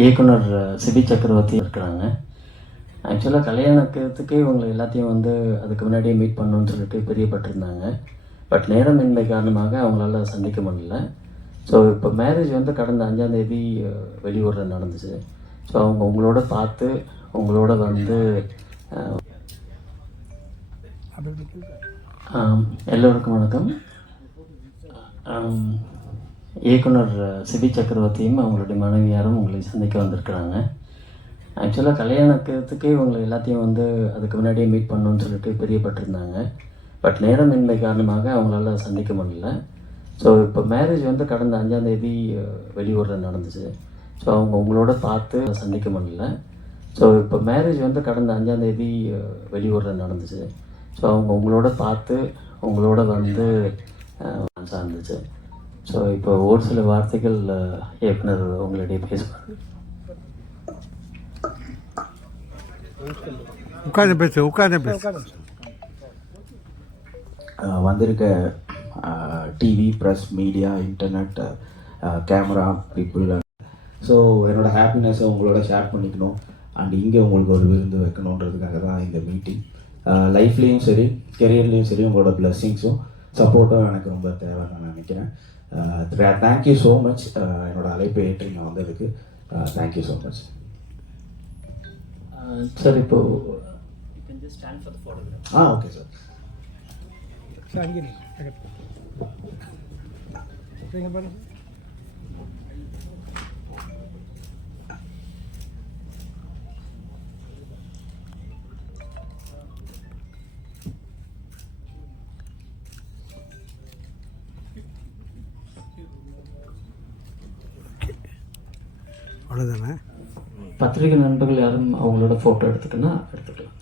இயக்குனர் சிபி சக்கரவர்த்தி இருக்கிறாங்க. ஆக்சுவலாக கல்யாணத்துக்கு இவங்களை எல்லாத்தையும் வந்து அதுக்கு முன்னாடியே மீட் பண்ணணும்னு சொல்லிட்டு பிரியப்பட்டிருந்தாங்க. பட் நேரமின்மை காரணமாக அவங்களால சந்திக்க முடியல. ஸோ இப்போ மேரேஜ் வந்து கடந்த அஞ்சாந்தேதி வெளியூரில் நடந்துச்சு. ஸோ அவங்க உங்களோட பார்த்து உங்களோட வந்து எல்லோருக்கும் வணக்கம். இயக்குனர் சிபி சக்கரவர்த்தியும் அவங்களுடைய மனைவியாரும் உங்களை சந்திக்க வந்திருக்கிறாங்க. ஆக்சுவலாக கல்யாணத்துக்கு இவங்களை எல்லாத்தையும் வந்து அதுக்கு முன்னாடியே மீட் பண்ணணும்னு சொல்லிட்டு பிரியப்பட்டிருந்தாங்க. பட் நேரமின்மை காரணமாக அவங்களால சந்திக்க முடியல. ஸோ இப்போ மேரேஜ் வந்து கடந்த அஞ்சாந்தேதி வெளியூரில் நடந்துச்சு. ஸோ அவங்க உங்களோட பார்த்து சந்திக்க முடியல. ஸோ இப்போ மேரேஜ் வந்து கடந்த அஞ்சாந்தேதி வெளியூரில் நடந்துச்சு. ஸோ அவங்க உங்களோட பார்த்து உங்களோட வந்து சார்ந்துச்சு. ஸோ இப்போ ஒரு சில வார்த்தைகள் இயக்குனர் உங்களிடையே பேசுவார். உட்காந்து பேசு உட்காந்து பேசு. வந்திருக்க TV press media internet camera people so என்னோட ஹாப்பினஸை உங்களோட ஷேர் பண்ணிக்கணும். அண்ட் இங்கே உங்களுக்கு ஒரு விருந்து வைக்கணுன்றதுக்காக தான் இந்த மீட்டிங் லைஃப்லேயும் சரி கெரியர்லேயும் சரி உங்களோட பிளெஸ்ஸிங்ஸும் சப்போர்ட்டும் எனக்கு ரொம்ப தேவைன்னு நான் நினைக்கிறேன். தேங்க்யூ ஸோ மச் என்னோட அழைப்பை ஏற்று நான் வந்ததுக்கு தேங்க்யூ ஸோ மச் சார் இப்போ ஆ ஓகே சார் அங்கே. அவ்வளோதானே பத்திரிகை நண்பர்கள் யாரும் அவங்களோட ஃபோட்டோ எடுத்துக்கன்னா எடுத்துக்கலாம்.